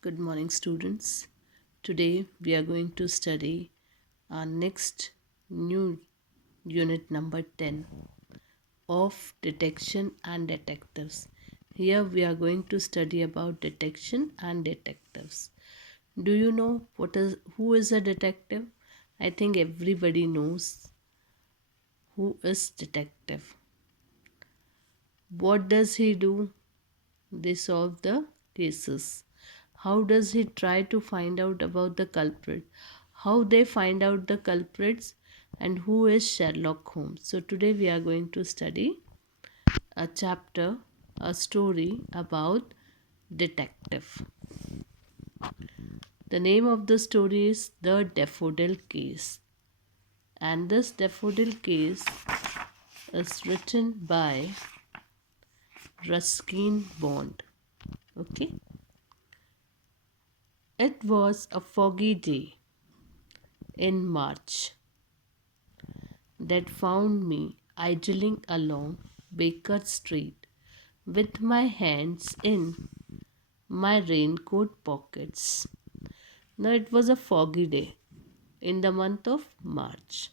Good morning, students. Today we are going to study our next new unit number 10 of detection and detectives. Here we are going to study about detection and detectives. Do you know who is a detective? I think everybody knows who is detective. What does he do? They solve the cases. How does he try to find out about the culprit? How they find out the culprits, and who is Sherlock Holmes? So today we are going to study a chapter, a story about detective. The name of the story is The Daffodil Case. And this Daffodil Case is written by Ruskin Bond. Okay. It was a foggy day in March that found me idling along Baker Street with my hands in my raincoat pockets. Now it was a foggy day in the month of March,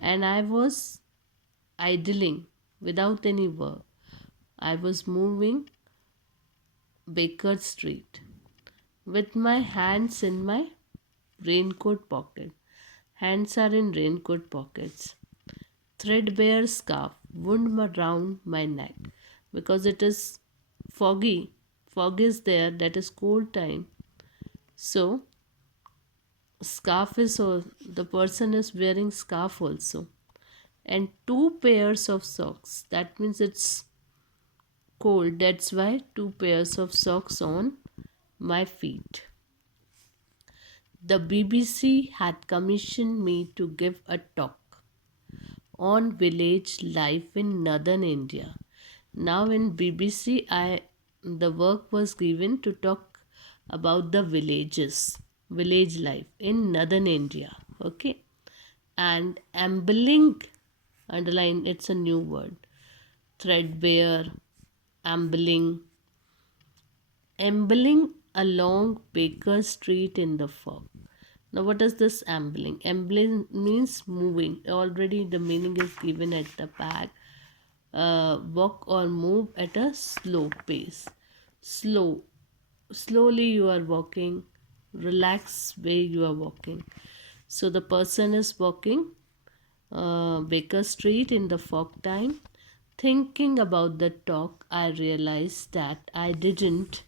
and I was idling without any work. I was moving Baker Street with my hands in my raincoat pocket. Hands are in raincoat pockets. Threadbare scarf wound around my neck because it is foggy. Fog is there, that is cold time. So scarf is the person is wearing scarf also. And two pairs of socks. That means it's cold. That's why two pairs of socks on my feet. The BBC had commissioned me to give a talk on village life in northern India. Now in BBC, the work was given to talk about the village life in northern India. Okay, and ambling, underline, it's a new word. Threadbare, ambling, ambling along Baker Street in the fog. Now, what is this ambling? Ambling means moving. Already, the meaning is given at the back. Walk or move at a slow pace. Slowly you are walking. Relax way you are walking. So the person is walking Baker Street in the fog time. Thinking about the talk, I realized that I didn't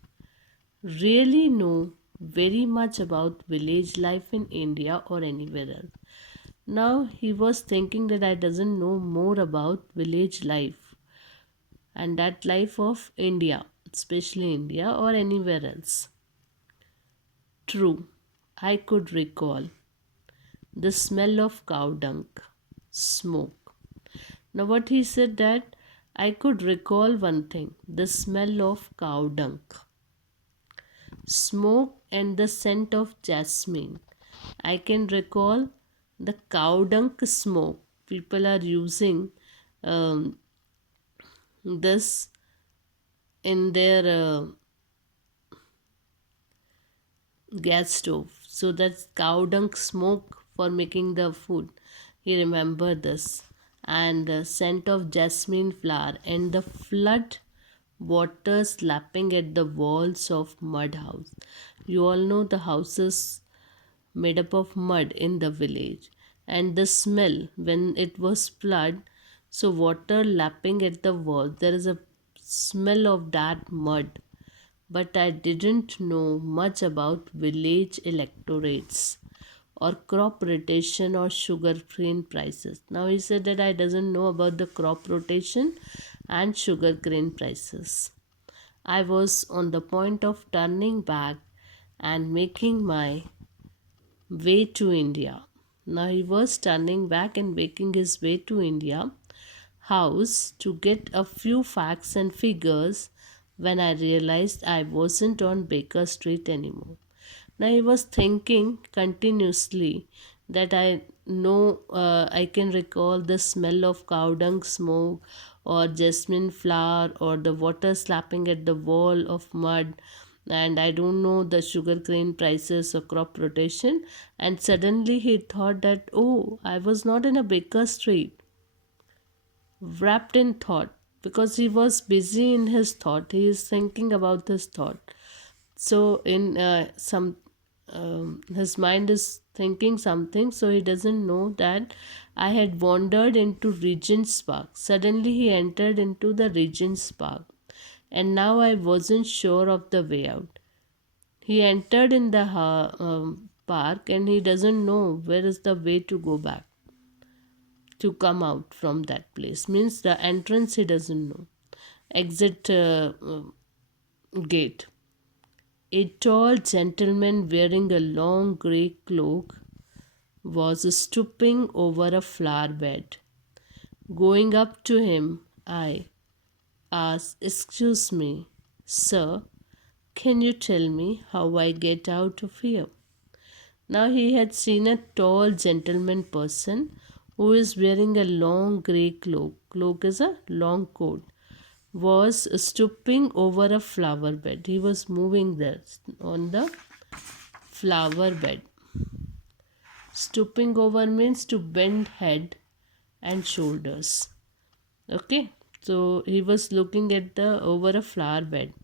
really know very much about village life in India or anywhere else. Now he was thinking that I doesn't know more about village life and that life of India, especially India or anywhere else. True, I could recall the smell of cow dung, smoke. Now what he said that I could recall one thing, the smell of cow dung, smoke and the scent of jasmine. I can recall the cow dung smoke. People are using um, this in their gas stove. So that's cow dung smoke for making the food. He remembered this. And the scent of jasmine flower and the flood water slapping at the walls of mud house. You all know the houses made up of mud in the village, and the smell when it was flood, so water lapping at the wall, there is a smell of that mud. But I didn't know much about village electorates or crop rotation or sugar cane prices. Now he said that I doesn't know about the crop rotation and sugar cane prices. I was on the point of turning back and making my way to India. Now he was turning back and making his way to India house to get a few facts and figures when I realized I wasn't on Baker Street anymore. Now he was thinking continuously that I can recall the smell of cow dung smoke or jasmine flower or the water slapping at the wall of mud and I don't know the sugarcane prices or crop rotation. And suddenly he thought that, oh, I was not in a Baker Street, wrapped in thought, because he was busy in his thought. He is thinking about his thought. So in some his mind is thinking something, so he doesn't know that I had wandered into Regent's Park. Suddenly he entered into the Regent's Park, and now I wasn't sure of the way out. He entered in the park, and he doesn't know where is the way to go back, to come out from that place. Means the entrance he doesn't know, exit gate. A tall gentleman wearing a long grey cloak was stooping over a flower bed. Going up to him, I asked, "Excuse me, sir, can you tell me how I get out of here?" Now he had seen a tall gentleman person who is wearing a long grey cloak. Cloak is a long coat. Was stooping over a flower bed. He was moving there on the flower bed. Stooping over means to bend head and shoulders. Okay, so he was looking at the over a flower bed.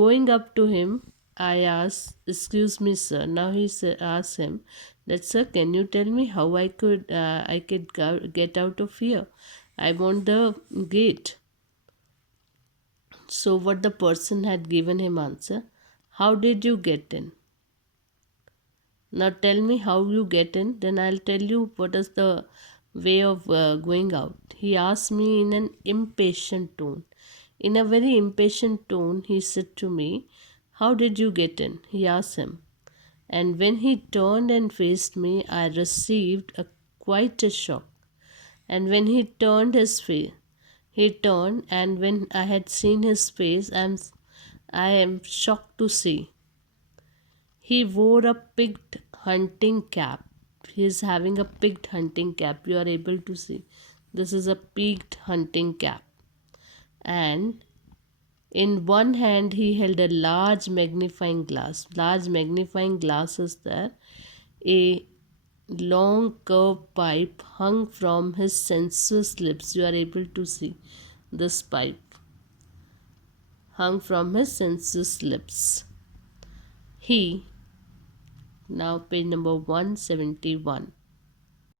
Going up to him, I asked, "Excuse me, sir." Now he asked him that, "Sir, can you tell me how I could get out of here? I want the gate." So what the person had given him answer, "How did you get in? Now tell me how you get in, then I'll tell you what is the way of going out." He asked me in an impatient tone. In a very impatient tone, he said to me, "How did you get in?" He asked him. And when he turned and faced me, I received quite a shock. And when he turned his face, he turned, and when I had seen his face, I am shocked to see he wore a pigged hunting cap. He is having a pigged hunting cap. You are able to see. This is a pigged hunting cap. And in one hand, he held a large magnifying glass. Large magnifying glass is there. A long curved pipe hung from his sensuous lips. You are able to see this pipe hung from his sensuous lips. He, now page number 171.